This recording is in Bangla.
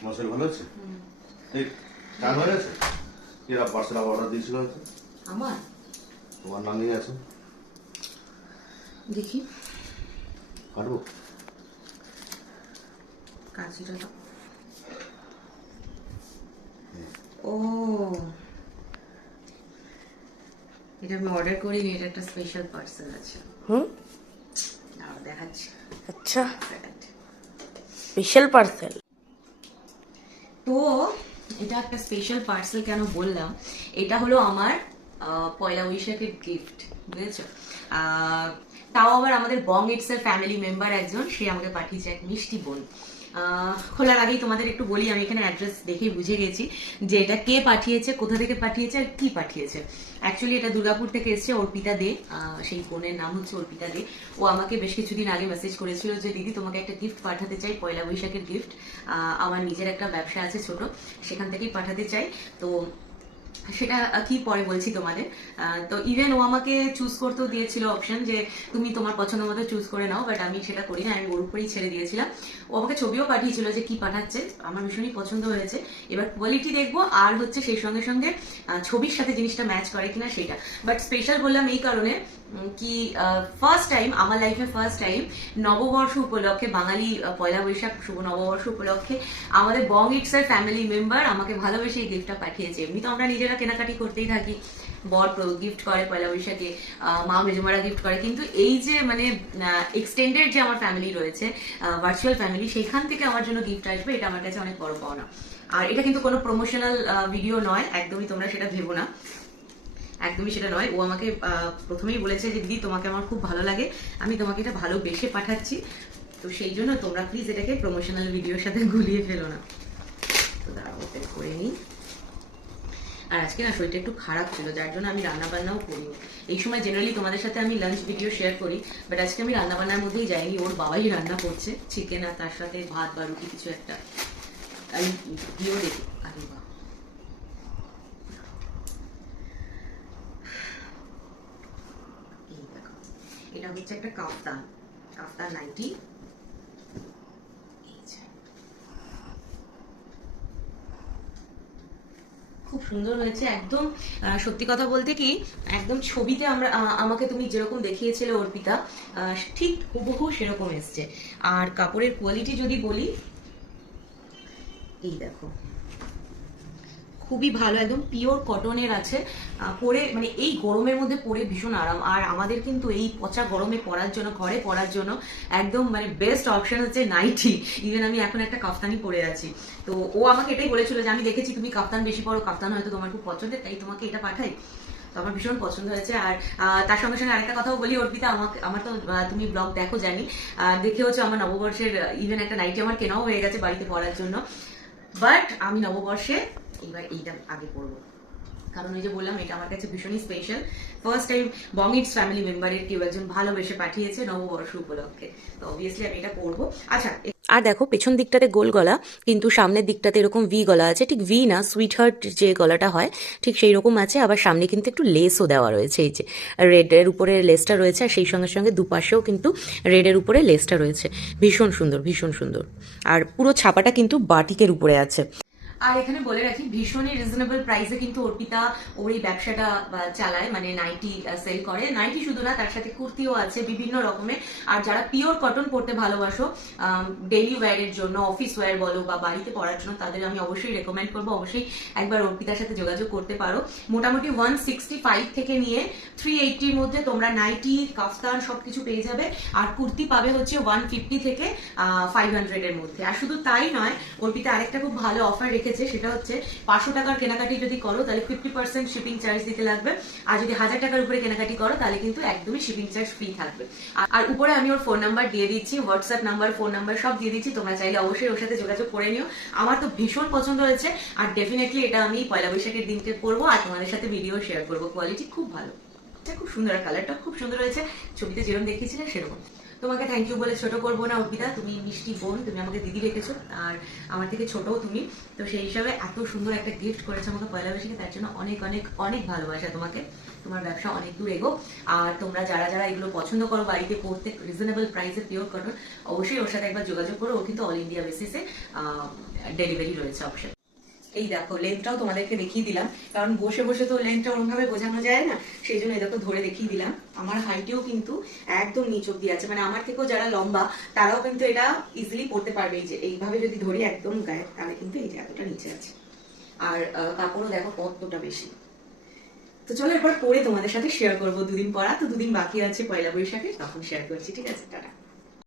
তোমার শরীর ভালো আছে? এই চান হয়ে গেছে? এরা পার্সেল অর্ডার দিয়েছিল হয়তো। আমার? তোমার নাম নিয়ে আছে? দেখি। কাটবো কাঁচিটা দাও ও। এটা আমি অর্ডার করিনি এটা একটা স্পেশাল পার্সেল আছে। হুম? দেখাচ্ছি। আচ্ছা। স্পেশাল পার্সেল তো এটা একটা স্পেশাল পার্সেল কেন বললাম? এটা হলো আমার পয়লা বৈশাখের গিফট বুঝেছ? তাও আবার আমাদের বং ইটসের ফ্যামিলি মেম্বার একজন, সে আমাকে পাঠিয়েছে এক মিষ্টি বোন। খোলার আগেই তোমাদের একটু বলি, আমি এখানে অ্যাড্রেস দেখেই বুঝে গেছি যে এটা কে পাঠিয়েছে, কোথা থেকে পাঠিয়েছে আর কি পাঠিয়েছে। অ্যাকচুয়ালি এটা দুর্গাপুর থেকে এসছে অর্পিতা দে সেই বোনের নাম হচ্ছে অর্পিতা দে। ও আমাকে বেশ কিছুদিন আগে মেসেজ করেছিল যে, দিদি, তোমাকে একটা গিফট পাঠাতে চাই, পয়লা বৈশাখের গিফট আমার নিজের একটা ব্যবসা আছে ছোট, সেখান থেকেই পাঠাতে চাই। তো সেটা কি পরে বলছি তোমাদের। তো ইভেন ও আমাকে চুজ করতেও দিয়েছিল অপশন যে, তুমি তোমার পছন্দ মতো চুজ করে নাও বাট আমি সেটা করি না, আমি ওর উপরেই ছেড়ে দিয়েছিলাম। ও আমাকে ছবিও পাঠিয়েছিল যে, কি পাঠাচ্ছে? আমার ভীষণই পছন্দ হয়েছে। এবার কোয়ালিটি দেখব, আর হচ্ছে সেই সঙ্গে সঙ্গে ছবির সাথে জিনিসটা ম্যাচ করে কিনা সেটা। বাট স্পেশাল বললাম এই কারণে কি ফার্স্ট টাইম আমার লাইফে ফার্স্ট টাইম নববর্ষ উপলক্ষে, বাঙালি পয়লা বৈশাখ, শুভ নববর্ষ উপলক্ষে আমাদের বং ইটস ইটসের ফ্যামিলি মেম্বার আমাকে ভালোবেসে এই গিফটটা পাঠিয়েছে। এমনি তো আমরা নিজেরা কেনাকাটি করতেই থাকি। বর গিফট করে পয়লা বৈশাখে মা মেজমারা গিফট করে। কিন্তু এই যে মানে এক্সটেন্ডেড যে আমার ফ্যামিলি রয়েছে ভার্চুয়াল ফ্যামিলি সেখান থেকে আমার জন্য গিফট আসবে, এটা আমার কাছে অনেক বড় পাওনা। আর এটা কিন্তু কোনো প্রমোশনাল ভিডিও নয়, একদমই তোমরা সেটা ভেবো না। একদমই সেটা নয়। ও আমাকে প্রথমেই বলেছে যে, দিদি, তোমাকে আমার খুব ভালো লাগে। আমি তোমাকে এটা ভালোবেসে পাঠাচ্ছি। তো সেই জন্য তোমরা প্লিজ এটাকে প্রমোশনাল ভিডিওর সাথে গুলিয়ে ফেলো না। তো দাঁড়াও করে নিই। আর আজকে না শরীরটা একটু খারাপ ছিল, যার জন্য আমি রান্না বান্নাও করিনি। এই সময় জেনারেলি তোমাদের সাথে আমি লাঞ্চ ভিডিও শেয়ার করি বাট আজকে আমি রান্না বান্নার মধ্যেই যাইনি। ওর বাবাই রান্না করছে চিকেন আর তার সাথে ভাত বা রুটি কিছু একটা। আমি দিয়েও দেখি। আরে বাহ এই দেখো এটা হচ্ছে একটা কাফতান। কাফতান নাইটি খুব সুন্দর হয়েছে, একদম সত্যি কথা বলতে কি, একদম ছবিতে আমরা আমাকে তুমি যেরকম দেখিয়েছিলে অর্পিতা ঠিক হুবহু সেরকম এসছে। আর কাপড়ের কোয়ালিটি যদি বলি, এই দেখো। খুবই ভালো, একদম পিওর কটনের আছে। পরে মানে এই গরমের মধ্যে পরে ভীষণ আরাম। আর আমাদের কিন্তু এই পচা গরমে পরার জন্য, ঘরে পরার জন্য একদম মানে বেস্ট অপশন হচ্ছে নাইটি ইভেন আমি এখন একটা কাফতানি পরে আছি। তো ও আমাকে এটাই বলেছিল যে, আমি দেখেছি তুমি কাফতান বেশি পরো, কাফতান হয়তো তোমার খুব পছন্দের, তাই তোমাকে এটা পাঠাই। তো আমার ভীষণ পছন্দ হয়েছে। আর তার সঙ্গে সঙ্গে আরেকটা কথাও বলি, অর্পিতা, আমাকে, আমার তো তুমি ব্লগ দেখো জানি। দেখে হচ্ছে আমার নববর্ষের ইভেন একটা নাইটি আমার কেনাও হয়ে গেছে বাড়িতে পড়ার জন্য। বাট আমি নববর্ষে এবার এইটা আগে করব। কারণ ওই যে বললাম, এটা আমার কাছে ভীষণই special first time Bong Eats family মেম্বারের কেউ একজন ভালোবেসে পাঠিয়েছে নববর্ষ উপলক্ষে। তো অবভিয়াসলি আমি এটা করব। আচ্ছা আর দেখো, পেছন দিকটাতে গোল গলা, কিন্তু সামনের দিকটাতে এরকম ভি গলা আছে। ঠিক ভি না সুইট হার্ট যে গলাটা হয়, ঠিক সেই রকম আছে। আবার সামনে কিন্তু একটু লেসও দেওয়া রয়েছে, এই যে রেডের উপরে লেসটা রয়েছে, আর সেই সঙ্গে সঙ্গে দুপাশেও কিন্তু রেডের উপরে লেসটা রয়েছে। ভীষণ সুন্দর ভীষণ সুন্দর। আর পুরো ছাপাটা কিন্তু বাটিকের উপরে আছে। আর এখানে বলে রাখি, ভীষণই রিজনেবল প্রাইসে কিন্তু অর্পিতা ওর এই ব্যবসাটা চালায় মানে নাইটি সেল করে। নাইটি শুধু না, তার সাথে কুর্তিও আছে, বিভিন্ন রকমের। আর যারা পিওর কটন পরতে ভালোবাসো ডেইলি ওয়্যারের জন্য অফিস ওয়্যার বলো বা বাড়িতে পরার জন্য, তাদের আমি অবশ্যই রেকমেন্ড করব। অবশ্যই একবার অর্পিতার সাথে যোগাযোগ করতে পারো। মোটামুটি ওয়ান সিক্সটি ফাইভ থেকে নিয়ে থ্রি এইটির মধ্যে তোমরা নাইটি কাফতান সবকিছু পেয়ে যাবে। আর কুর্তি পাবে হচ্ছে ওয়ান ফিফটি থেকে ফাইভ হান্ড্রেডের মধ্যে। আর শুধু তাই নয়, অর্পিতা আরেকটা খুব ভালো অফার রেখেছে সেটা হচ্ছে পাঁচশো টাকার কেনাকাটি যদি করো, তাহলে ফিফটি পার্সেন্ট শিপিং চার্জ দিতে লাগবে। আর যদি হাজার টাকার উপরে কেনাকাটি করো, তাহলে কিন্তু একদমই শিপিং চার্জ ফ্রি থাকবে। আর- উপরে আমি ওর ফোন নাম্বার দিয়ে দিচ্ছি হোয়াটসঅ্যাপ নাম্বার ফোন নাম্বার সব দিয়ে দিচ্ছি। তোমরা চাইলে অবশ্যই ওর সাথে যোগাযোগ করে নিও। আমার তো ভীষণ পছন্দ হয়েছে, আর ডেফিনেটলি এটা আমি পয়লা বৈশাখের দিনকে করব, আর তোমাদের সাথে ভিডিও শেয়ার করব। কোয়ালিটি খুব ভালো। খুব সুন্দর কালারটা খুব সুন্দর হয়েছে। ছবিতে যেরকম দেখিয়েছিলে, সেরকম। তোমাকে থ্যাংক ইউ বলে ছোট করব না, অর্পিতা। তুমি মিষ্টি বোন, তুমি আমাকে দিদি রেখেছো আর আমার থেকে ছোটও তুমি। তো সেই হিসাবে এত সুন্দর একটা গিফট করেছ আমাকে পয়লা বৈশাখে, তার জন্য অনেক অনেক অনেক ভালোবাসা তোমাকে। তোমার ব্যবসা অনেক দূর এগো আর তোমরা যারা যারা এগুলো পছন্দ করো বাড়িতে পড়তে রিজনেবল প্রাইসে পিওর কটন অবশ্যই ওর সাথে একবার যোগাযোগ করো। ও কিন্তু অল ইন্ডিয়া বেসিসে ডেলিভারি রয়েছে অপশন এই দেখো লেন্থটাও তোমাদেরকে দেখিয়ে দিলাম। কারণ বসে বসে তো লেন্থটা ওরকমভাবে বোঝানো যায় না, সেই জন্য দেখো ধরে দেখিয়ে দিলাম। আমার হাইটেও কিন্তু একদম নিচ অব্দি আছে। মানে আমার থেকেও যারা লম্বা, তারাও কিন্তু এটা ইজিলি পড়তে পারবে। এই যে, এইভাবে যদি ধরি একদম গায়ে, তাহলে কিন্তু এই যে এতটা নিচে আছে। আর কাপড়ও দেখো কতটা বেশি। তো চলো এরপর পরে তোমাদের সাথে শেয়ার করব দুদিন পর। তো দুদিন বাকি আছে পয়লা বৈশাখে, তখন শেয়ার করছি। ঠিক আছে, টাটা।